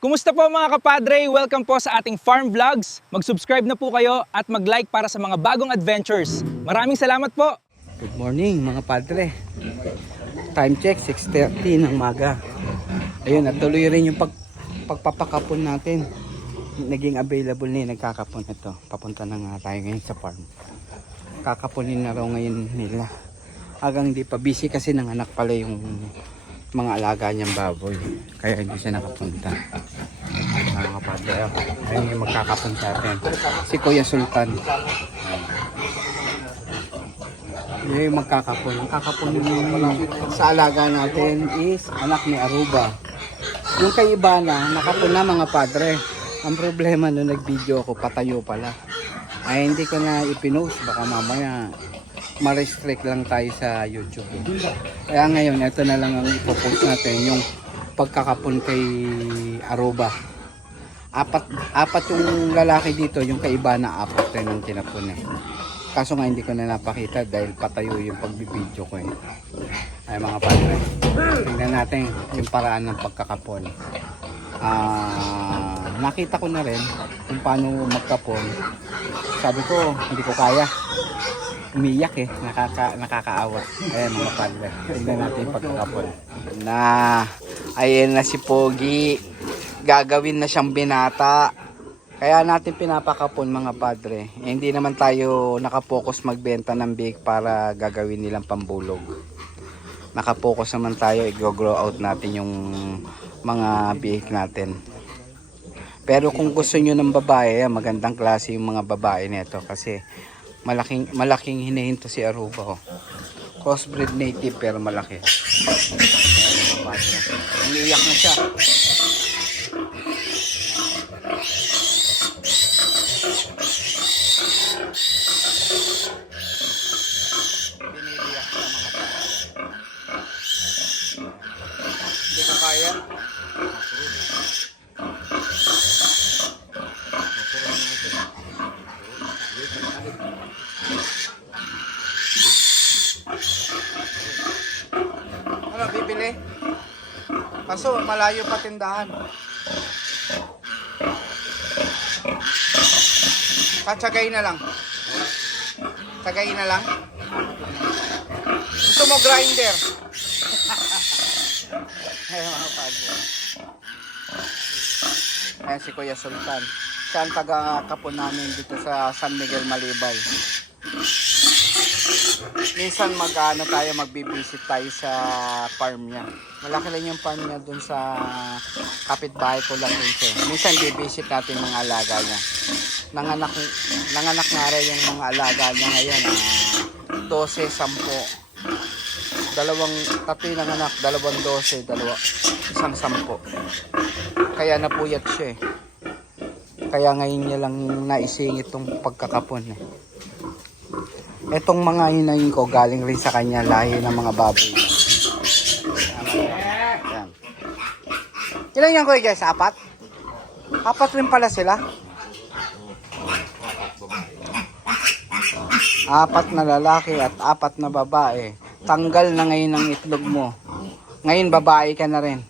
Kumusta po mga kapadre? Welcome po sa ating farm vlogs. Mag-subscribe na po kayo at mag-like para sa mga bagong adventures. Maraming salamat po! Good morning mga padre. Time check 6:30 ng umaga. Ayun, natuloy rin yung pagpapakapon natin. Naging available na yung nagkakapon ito. Papunta na nga tayo ngayon sa farm. Kakaponin na raw ngayon nila. Hanggang hindi pa busy kasi nanganak pala yung mga alaga niyang baboy. Kaya hindi siya nakapunta. Mga padre, ayun yung magkakapon sa atin. Si Kuya Sultan. Yun yung magkakapon. Ang kakapon sa alaga natin is anak ni Aruba. Yung kay Ibana, nakapon na mga padre. Ang problema nung nag-video ako, patayo pala. Ay hindi ko na ipinost. Baka mamaya ma-restrict lang tayo sa YouTube. Kaya ngayon, ito na lang ang ipopost natin. Yung pagkakapon kay Aruba. Apat yung lalaki dito. Yung kay Ibana, apat rin ang tinapon eh. Kaso nga hindi ko na napakita dahil patayo yung pagbibideo ko eh. Ay mga padre, tingnan natin yung paraan ng pagkakapon. Nakita ko na rin kung paano magkapon. Sabi ko, hindi ko kaya. Umiyak eh, nakakaawa. Ayan mga padre, tingnan natin yung pagkakapon. Ayan na si Pogi. Gagawin na siyang binata. Kaya natin pinapakapon mga padre. Hindi naman tayo nakapokus magbenta ng big para gagawin nilang pambulog. Nakapokus naman tayo, i-grow out natin yung mga big natin. Pero kung gusto nyo ng babae, magandang klase yung mga babae nito kasi malaking hinihinto si Aruba. Oh. Crossbreed native pero malaki. Ayan, mga padre. Umiiyak na siya. Hindi ko kaya. Ano bibili? Kaso malayo pa tindahan. Tsagain na lang. Tsagain na lang. Gusto mo grinder? Ayan mga padre. Ayan si Kuya Sultan. Siya ang taga-kapon namin dito sa San Miguel Malibay. Minsan magbibisit tayo sa farm niya. Malaki lang yung farm niya dun sa kapitbahay ko lang rin siya. Minsan bibisit natin mga alaga niya. Nanganak nga rin yung mga alaga niya ngayon. 12, 10. Tatlo yung nanganak, 12, isang 10. Kaya napuyat siya eh. Kaya ngayon niya lang naisingit itong pagkakapon eh. Etong mga hinayin ko galing rin sa kanya, lahi ng mga baboy. Ayan. Ilan yan kuya guys? 4? 4 rin pala sila. 4 na lalaki at 4 na babae. Tanggal na ngayon ang itlog mo. Ngayon babae ka na rin.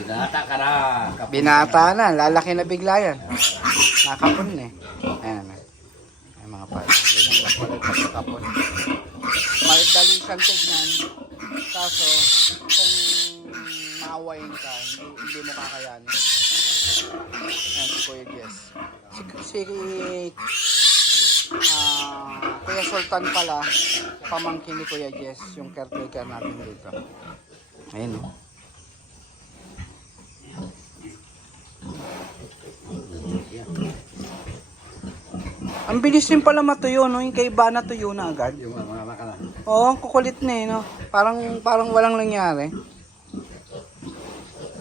Binata ka na. Binata na, lalaki na bigla yan. Nakapon eh. Ayan. Ay mga pala. Ganyan lang pala yung pagkakapon. Madali siyang tignan. Kaso, kung maawain ka, hindi mo kakayanin. Ayan si Kuya Jess. Kuya Sultan pala, pamangkin ni Kuya Jess, yung caretaker natin dito. Ayun o. Ang bilis rin pala matuyo, no? Yung kay Ibana tuyo na agad. Oo, kukulit na eh, no? Parang walang nangyari.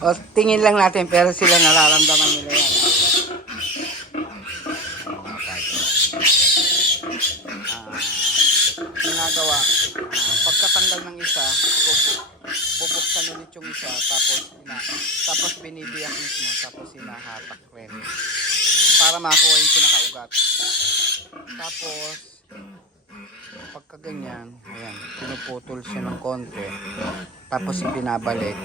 O, tingin lang natin, pero sila nararamdaman nila yan. Ginagawa, pagkatanggal ng isa, bubuksan ulit yung isa, tapos binibiyak mismo, tapos hinahatak rin para makuha yung pinakaugat. Tapos pagka ganyan, ayan, pinuputol siya ng konti, tapos ibinabalik.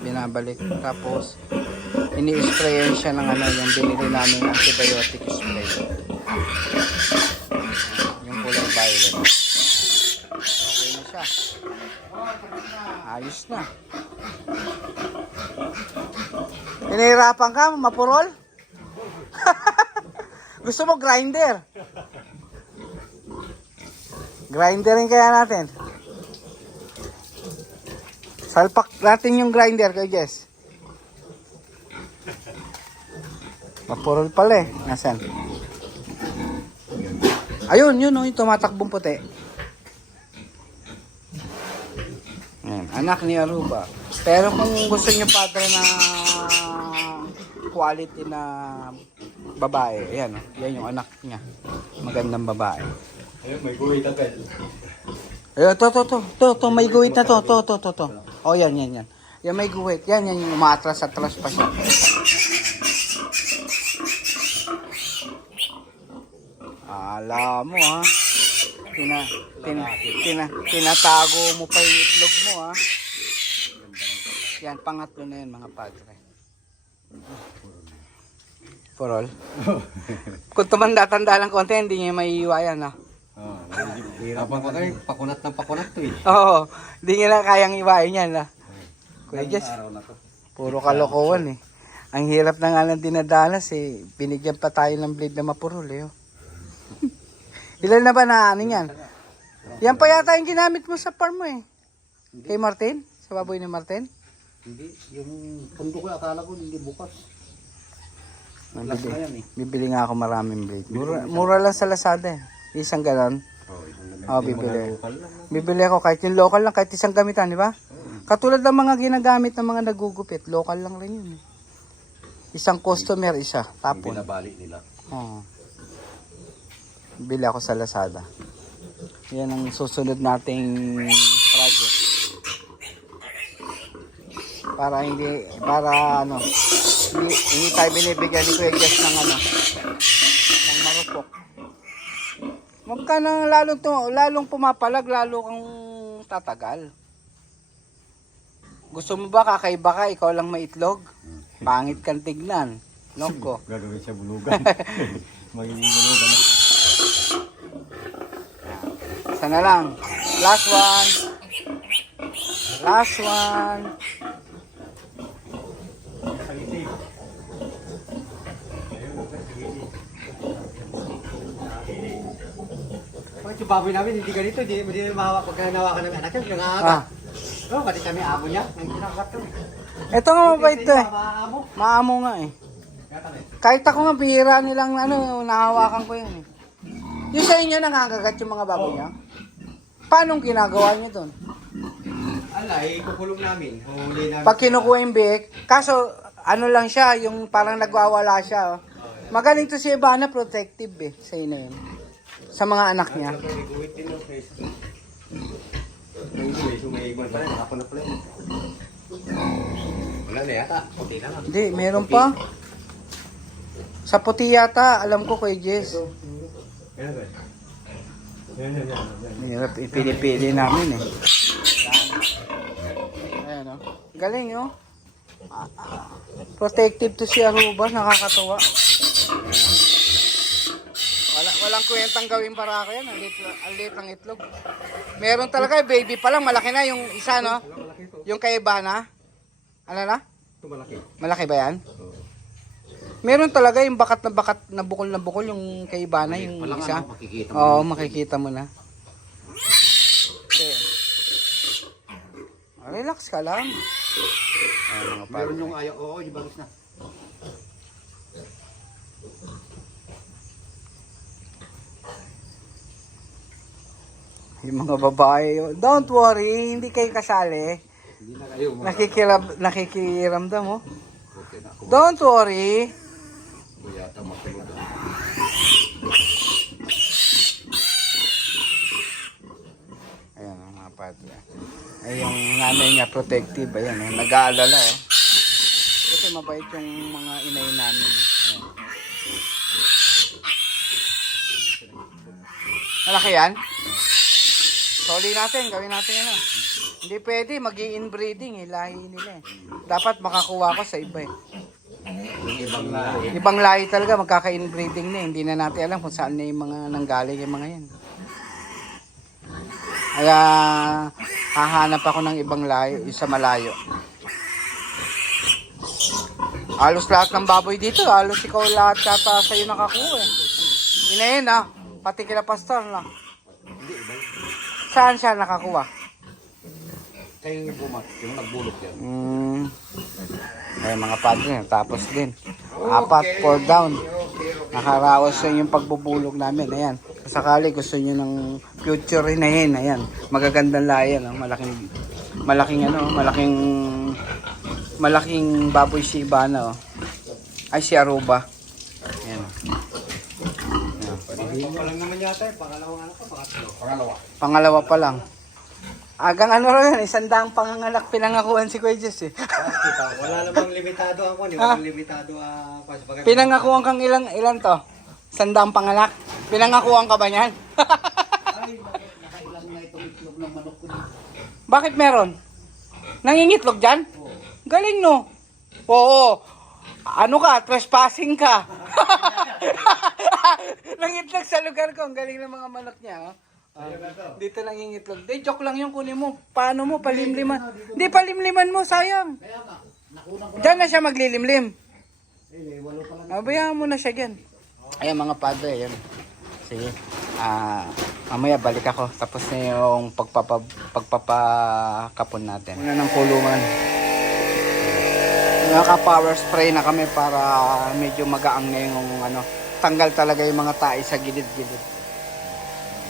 Binabalik. Tapos, ini-sprayan siya ng ano, yung binili namin antibiotic spray. Yung kulay violet. Okay na siya. Ayos na. Pinahirapan ka, mapurol? Gusto mo grinder? Grinderin kaya natin. Salpak natin yung grinder kay Jess. Mapurol pala eh. Nasaan? Ayun, yun yung tumatakbong puti. Ayan, anak ni Aruba. Pero kung gusto niyo padre na quality na babae, ayan, yan yung anak niya. Magandang babae. Ayun, may guhit agad. Ayun, to, may guhit na to. Oh, yan. Yan may guhit. Yan yung umaatras-atras pa siya. Alam mo ha. Tinatago mo pa yung itlog mo ha. Yan, pangatlo na yan mga padre. Porol. Kung tumanda-tanda lang konti, hindi niya maiiwayan ha. Hirapan ko kayo, pakunat ng pakunat to eh. Oo, hindi niya lang kayang iwain yan ha. Kuya Jess, Araw na to. puro kalokohan eh. Ang hirap na nga lang dinadanas eh. Binigyan pa tayo ng blade na mapurol eh. Oh. Ilan na ba na ano yan? Yan pa yata yung ginamit mo sa farm mo eh. Kay Martin? Sa baboy ni Martin? Hindi, yung pundo ko akala ko hindi bukas. Last Bibili, na yan eh. bibili nga ako maraming blade. Mura lang sa Lazada eh. Isang ganon. Oh, bibili. Bibili ako kahit yung local lang, kahit isang gamitan, di ba? Katulad ng mga ginagamit ng mga nagugupit, local lang rin yun eh. Isang customer, isa. Tapon. Binabalik nila. Oo. Bili ako sa Lazada. Yan ang susunod nating project. Para hindi tayo binibigyan ni Kuya Jess ng ng marupok. Huwag ka nang lalong pumapalag, lalo kang tatagal. Gusto mo ba kakaiba ka, ikaw lang maitlog? Pangit kang tignan. Loko. Gagawin siya bulugan. Magiging bulugan na siya. Sana lang. Last one. Bakit yung baboy namin hindi ganito, hindi na mahawak pagka nawakan ng anak niya, nangahagat. Ah. Oh, pati kami amo niya, nang kinakagat kami. Ito nga mabait to eh. Maamo. Maamo nga eh. Kahit ako nga bihira nilang nahawakan ko yan eh. Yung sa inyo nangangagat yung mga baboy niya? Paano ginagawa niyo doon? Alay, kukulong namin. Huli namin. Pag kinukuha yung bihik, kaso ano lang siya, yung parang nagwawala siya. Oh. Magaling to si Ivana, protective eh, sa inyo yun. Sa mga anak niya. Wala na yata. Puti na lang. Hindi, meron pa. Sa puti yata, alam ko kay Jess. Yan ba? Yan. Hirap ipili-pili namin eh. Ayan o. Galing o. Protective to si Aruba, nakakatuwa. Walang kwentang gawin barako yan. Ang liit ng itlog. Meron talaga, baby pa lang, malaki na yung isa no. Yung kay Ivana. Ano na? Ito malaki. Malaki ba yan? Meron talaga yung bakat na bukol yung kay Ivana, yung isa. Oo, makikita mo na. Okay. Relax ka lang. Meron yung ayaw. Oo, yung bagis na. Yung mga babae, don't worry, hindi kayo kasali. Hindi na kayo. Nakikiramdam mo. Okay na ako. Don't worry. Yata matulog. Ayan ang mga pati. Ay yung nanay niya protective. Ayan, nag-aalala. Kasi mabait yung mga inay namin. Ayan. Malaki yan? Soli natin, gawin natin yan. Hindi pwede, mag-i-inbreeding lahi nila eh. Dapat makakuha ko sa iba eh. Ibang lahi talaga, magkaka-inbreeding na eh. Hindi na natin alam kung saan na yung mga nanggaling yung mga yan. Kaya hahanap ako ng ibang lahi, isa malayo. Halos lahat ng baboy dito, halos ikaw lahat kata sa'yo nakakuha eh. Inayin ah, pati kila pastor na. Saan siya nakakuha? Kayo yung bumat, yung nagbulok yan. Ay mga padre, tapos din. 4 down. Nakaraos yung pagbubulog namin. Ayan. Sakali gusto niyo ng future rin na yan. Ayan. Magagandang layan. Malaking baboy si Ibana. Oh. Ay si Aruba. Ayan. Pa lang naman yata eh, pangalawang anak pa, pangalawa. Pangalawa pa lang. Agang ano rin, 100 panganganak pinangakuan si Kuya Jess eh. Wala namang limitado ang kwan, walang limitado ang kwan. Pinangakuan kang ilan to? 100 panganak. Pinangakuan ka ba niyan? Ay, nakailang na itong itlog ng manok ko dito. Bakit meron? Nangingitlog dyan? Galing no? Oo. Ano ka? Trespassing ka. Nangitlog sa lugar ko. Ang galing ng mga manok niya. Oh. Dito nangingitlog. Di, joke lang yung kunin mo. Paano mo? Palimliman. Hindi, palimliman mo. Sayang. Kaya nga, nakunang ko Diyan na siya maglilimlim. walo pa lang. Abayaan mo na siya dyan. Ayan mga padre. Ayan. Sige. Mamaya balik ako. Tapos na yung pagpapakapon natin. Muna ng kulungan. Naka-power spray na kami para medyo magaang na yung ano, tanggal talaga yung mga tae sa gilid-gilid.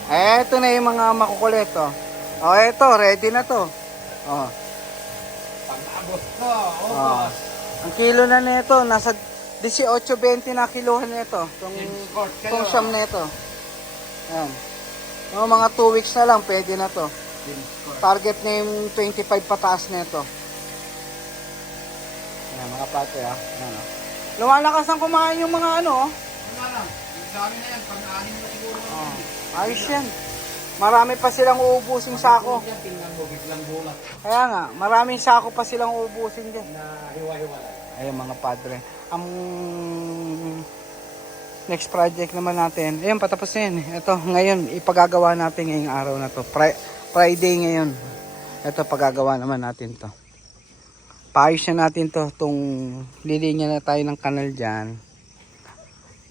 Eto na yung mga makukulit, oh. Oh, eto, ready na to. Oh. Pag-abot ko, Oh. Ang kilo na nito, nasa 18-20 na kilohan nito. Itong siyam nito. Ayan. Mga 2 weeks na lang, pwede na to. Target na yung 25 pataas nito. Ayan, mga pate, ah. Ayan, oh. Lumalakas ang kumain yung mga ano, oh. Wala lang, yung dami na yan, pang-anim na siguro. Oh. Ayos yan. Marami pa silang uubusin sako. Yan, tingnan mo, biglang bulat Kaya nga, maraming sako pa silang uubusin dyan. na hiwa-hiwala. Ayun mga padre. Ang next project naman natin, ayun patapos na yun. Ito, ngayon, ipagagawa natin ngayong araw na to. Friday ngayon. Ito, pagagawa naman natin to. Paayos na natin to. Itong lilinya na tayo ng kanal dyan.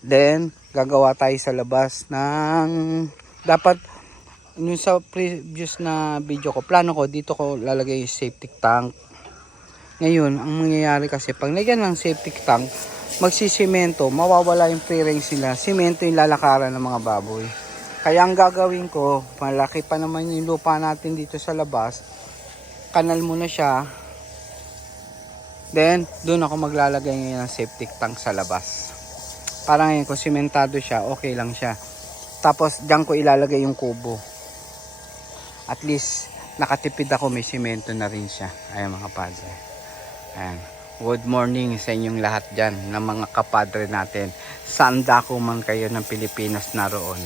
Then, gagawa tayo sa labas ng dapat yung sa previous na video ko, plano ko dito ko lalagay yung septic tank. Ngayon, ang mangyayari kasi pag nagyan ng septic tank, magsisimento, mawawala yung free range nila. Simento yung lalakaran ng mga baboy. Kaya ang gagawin ko, malaki pa naman yung lupa natin dito sa labas. Kanal muna siya. Then, doon ako maglalagay ngayon ng septic tank sa labas. Para ngayon, kung simentado siya, okay lang siya. Tapos, diyan ko ilalagay yung kubo. At least, nakatipid ako, may simento na rin siya. Ayan mga padre. Ayan. Good morning sa inyong lahat dyan, ng mga kapadre natin. Saan dako man kayo ng Pilipinas naroon.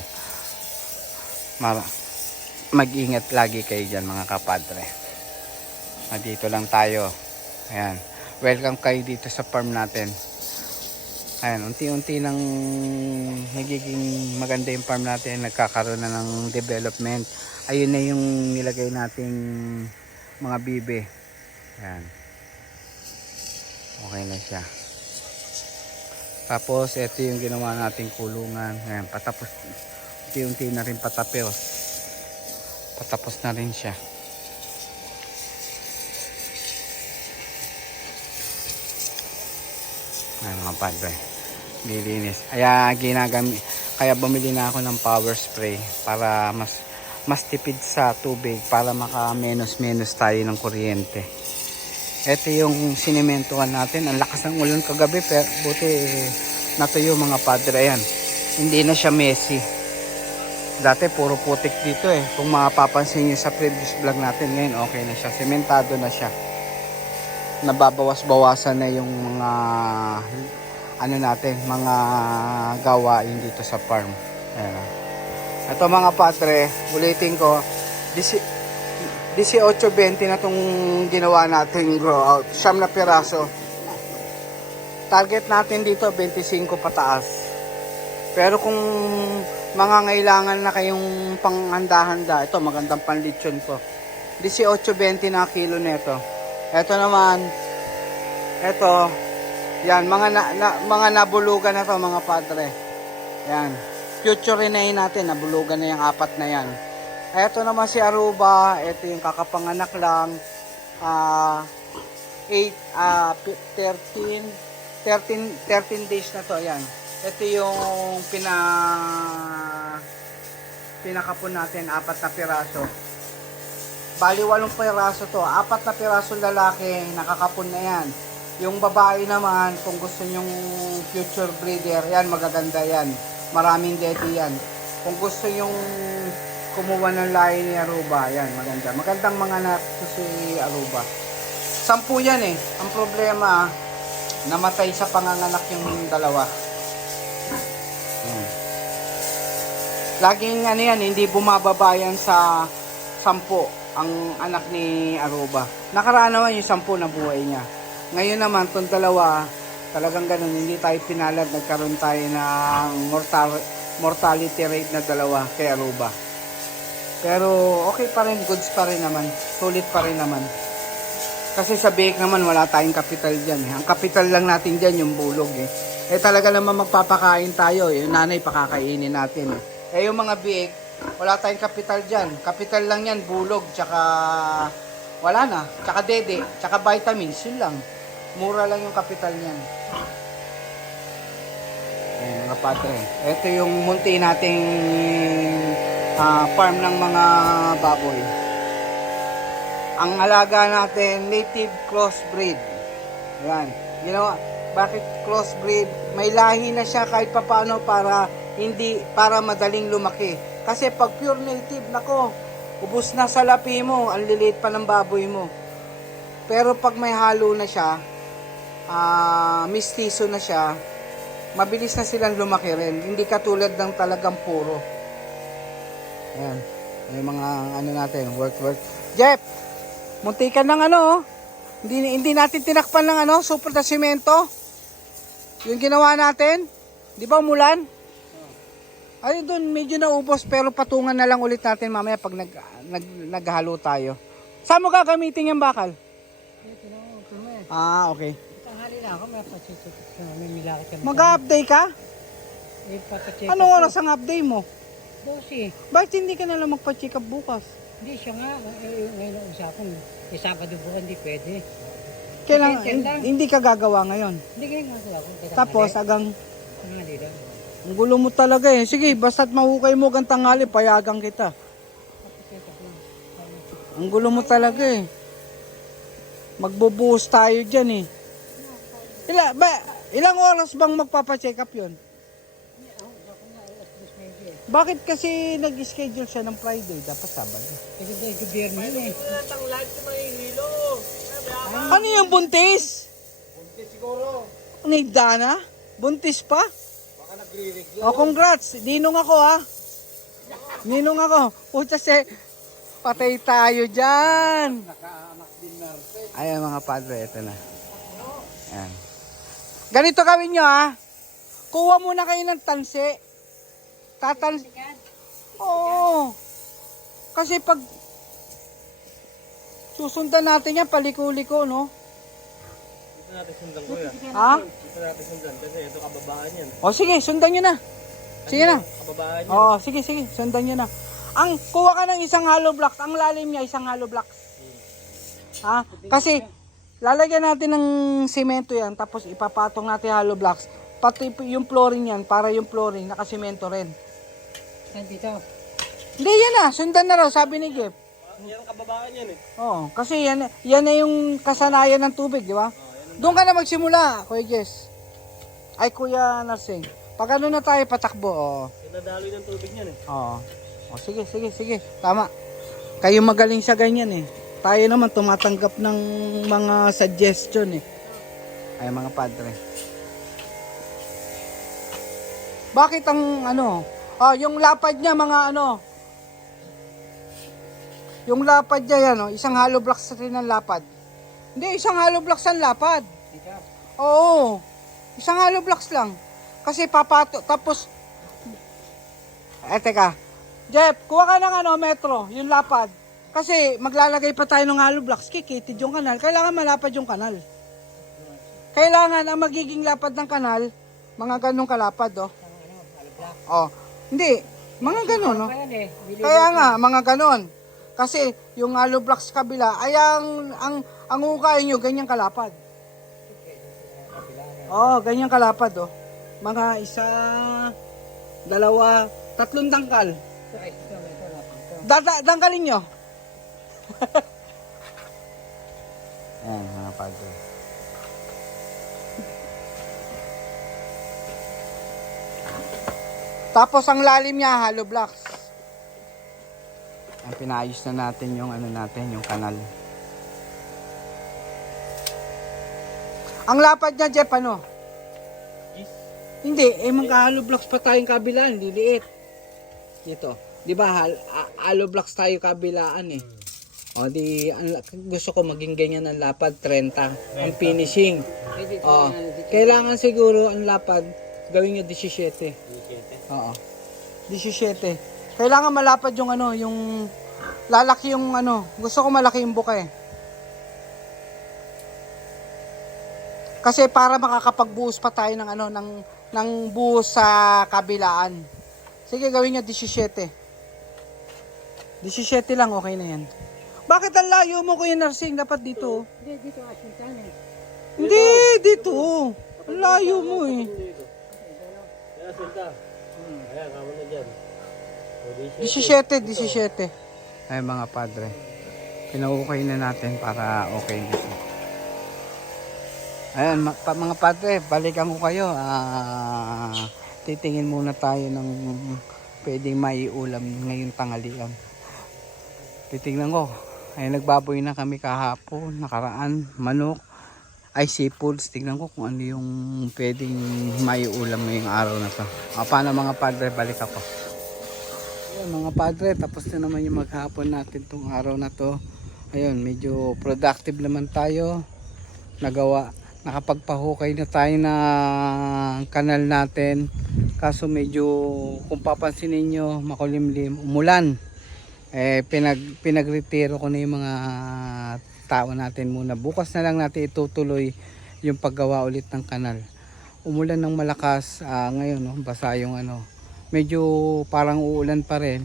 Mag-ingat lagi kayo dyan mga kapadre. Dito lang tayo. Ayan. Welcome kayo dito sa farm natin. Ayan, unti-unti nang nagiging maganda yung farm natin, nagkakaroon na ng development. Ayun na yung nilagay nating mga bibe. Ayan. Okay na siya. Tapos, ito yung ginawa nating kulungan. Ayan, patapos. Unti-unti na rin patapos. Patapos na rin siya. Ayan mga padre. Lilinis. Kaya bumili na ako ng power spray para mas tipid sa tubig para maka-menos tayo ng kuryente. Ito yung sinimentohan natin. Ang lakas ng ulan kagabi pero buti natuyo mga padre. Ayan. Hindi na siya messy. Dati puro putik dito eh. Kung mapapansin nyo sa previous vlog natin, ngayon okay na siya. Sementado na siya. Nababawas-bawasan na yung mga mga gawain dito sa farm. Ayan. Ito mga patre, ulitin ko, 18-20 na tong ginawa natin grow out. 9 na piraso. Target natin dito 25 pataas. Pero kung mangangailangan na kayong panghanda-handa, ito magandang panlitsyon ko. 18-20 na kilo nito. Ito naman, ito, yan, mga nabulugan na to mga padre. Yan. Future renay natin, nabulugan na yung 4 na yan. Ito naman si Aruba, ito yung kakapanganak lang. 13 days na to, yan. Ito yung pinakapon natin, 4 na piraso. Bali 8 piraso to, 4 na piraso lalaki, nakakapon na yan. Yung babae naman, kung gusto nyong future breeder, yan, magaganda yan. Maraming deti yan. Kung gusto yung kumuha ng lahi ni Aruba, yan, maganda. Magandang mga anak si Aruba. 10 yan eh. Ang problema, namatay sa panganganak yung dalawa. Yan. Laging ano yan, hindi bumababa yan sa 10 ang anak ni Aruba. Nakaraan naman yung 10 na buhay niya. Ngayon naman, itong dalawa, talagang ganun, hindi tayo pinalad, nagkaroon tayo ng mortality rate na 2 kay Aruba. Pero okay pa rin, goods pa rin naman, sulit pa rin naman. Kasi sa biik naman, wala tayong kapital dyan. Ang kapital lang natin dyan, yung bulog eh. Talaga naman magpapakain tayo, yung nanay pakakainin natin eh. Yung mga biik, wala tayong kapital dyan. Kapital lang yan, bulog, tsaka wala na, tsaka dede, tsaka vitamins, yun lang. Mura lang yung kapital niyan. Ayan mga padre. Ito yung munti nating farm ng mga baboy. Ang alaga natin, native crossbreed. Ayan. Ginawa, bakit crossbreed? May lahi na siya kahit papaano para madaling lumaki. Kasi pag pure native, nako, ubos na sa lapi mo, ang liliit pa ng baboy mo. Pero pag may halo na siya, mistiso na siya, mabilis na silang lumaki rin. Hindi katulad ng talagang puro. Ayan. Yung mga ano natin, work. Jeff, muntikan ng ano, oh. Hindi natin tinakpan ng ano, super na simento. Yung ginawa natin, di ba umulan? Ay doon, medyo naubos pero patungan na lang ulit natin mamaya pag naghalo tayo. Saan mo gagamitin yung bakal? Okay. Tanghali na ako, may milakit kami. Mag-update ka? Anong oras ang update mo? 12. Bakit hindi ka nalang magpa-check up bukas? Hindi siya nga, ngayon ang usapan. Sabado bukas hindi pwede. Kailangan, hindi ka gagawa ngayon. Hindi ngayon nga ako. Tapos agang, Tanghali daw. ang gulo mo talaga eh. Sige, basta't mahukay mo hanggang tanghali, payagang kita. Ang gulo mo talaga eh. Magbubuhos tayo dyan eh. Ilang oras bang magpapacheck up yun? Bakit kasi nag-schedule siya ng Friday, dapat Sabado? Kasi ba yung gobyerno yun eh. Ano yung buntis? Buntis siguro. Ni Dana? Buntis pa? Baka nagre-reglo. Oh, congrats. Ninong ako ha. Ninong ako. Pucha patay tayo dyan. Nakaanak din nurse. Ayan mga padre, ito na. Ayan. Ganito gawin nyo ha. Kuha muna kayo ng tansi. Oo. Kasi pag susundan natin yan, paliko-liko, no? Dito natin sundan ko yan. Ha? Dito natin sundan kasi ito kababaan yan. O sige, sundan nyo na. Sige na. Kababaan yan. Oo, sige, sundan nyo na. Ang kuha ka ng isang hollow blocks, ang lalim niya isang hollow blocks. Ha? Kasi lalagyan natin ng semento yan, tapos ipapatong natin hollow blocks. Pati yung flooring yan, para yung flooring nakasemento rin. Saan dito? Hindi yan na, sundan na raw, sabi ni Jeff. Yan ang kababaan yan eh. Oo, kasi yan na yung kasanayan ng tubig, di ba? Doon ka na magsimula, Kuya Jess. Ay, Kuya Narsing. Pag ano na tayo patakbo, oo. Yung nadaloy ng tubig yan eh. Oo. O, sige. Tama. Kayo magaling sa ganyan eh. Tayo naman tumatanggap ng mga suggestion eh. Ay, mga padre. Bakit ang ano? Yung lapad niya mga ano? Yung lapad niya yan, oh, isang hollow blocks rin ang lapad. Hindi, isang hollow blocks ang lapad. Oo. Isang hollow blocks lang. Kasi papato, tapos, teka. Jeff, kuha ka ng metro, yung lapad. Kasi maglalagay pa tayo ng hollow blocks, kikitid yung kanal. Kailangan malapad yung kanal. Kailangan ang magiging lapad ng kanal, mga ganong kalapad, oh. Oh, hindi, mga ganon, no? Kaya nga, mga ganon. Kasi yung hollow blocks kabila ay ang hukay nyo ganyang kalapad. Oh, ganyang kalapad, oh. Mga isa, dalawa, tatlong dangkal. Dangkalin nyo. Ayan, mga padre. Tapos ang lalim niya, hollow blocks. Ang pinayos na natin yung yung kanal. Ang lapad niya, Jeff, ano? Hindi, magka-hollow blocks pa tayong kabilaan, liliit. Dito. 'Di ba, hollow blocks tayo kabilaan eh. O di gusto ko maging ganyan ang lapad 30 ang finishing. O, kailangan siguro ang lapad gawin niyo 17. Oo. 17. Kailangan malapad yung yung lalaki yung gusto ko malaki yung buka eh. Kasi para makakapagbuhos pa tayo ng ng buhos sa kabilaan. Sige, gawin niyo 17. 17 lang, okay na yan. Bakit ang layo mo, Kuya Narsing? Dapat dito. Hindi, dito asintan eh. Hindi, dito. Ang layo mo eh. Kaya sinta. Ayan, kamo na dyan. 17. Ay mga padre. Pinaukay na natin para okay na siya. Ayan, mga padre, balikan ko kayo. Titingin muna tayo ng pwedeng maiulam ngayong tanghalian. Titingnan ko. Ay nagbaboy na kami kahapon, nakaraan, manok, ay seafoods. Tingnan ko kung ano yung pwedeng maiulam ngayong araw na to. Paano mga padre, balik ako. Ayan mga padre, tapos na naman yung maghapon natin tong araw na to. Ayun, medyo productive naman tayo. Nakapagpahukay na tayo ng kanal natin. Kaso medyo, kung papansin niyo, makulimlim, umulan. Pinagretiro ko na yung mga tao natin muna. Bukas na lang natin itutuloy yung paggawa ulit ng kanal. Umulan ng malakas ngayon, no? Basa yung medyo parang uulan pa rin.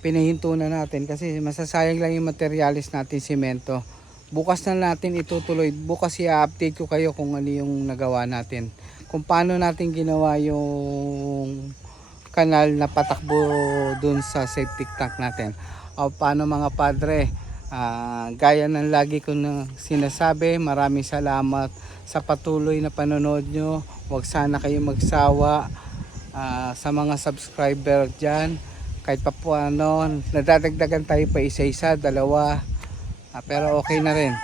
Pinahinto na natin kasi masasayang lang yung materialis natin, simento. Bukas na natin itutuloy. Bukas i-update ko kayo kung ano yung nagawa natin. Kung paano natin ginawa yung kanal na patakbo dun sa septic tank natin. Paano mga padre, gaya ng lagi ko na sinasabi, maraming salamat sa patuloy na panonood nyo. Huwag sana kayo magsawa sa mga subscriber dyan. Kahit pa po nadadagdagan tayo pa isa-isa, dalawa. Pero okay na rin.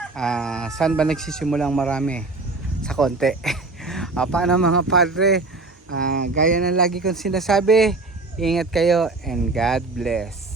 Saan ba nagsisimulang marami? Sa konti. Paano mga padre? Gaya ng lagi kong sinasabi, ingat kayo and God bless.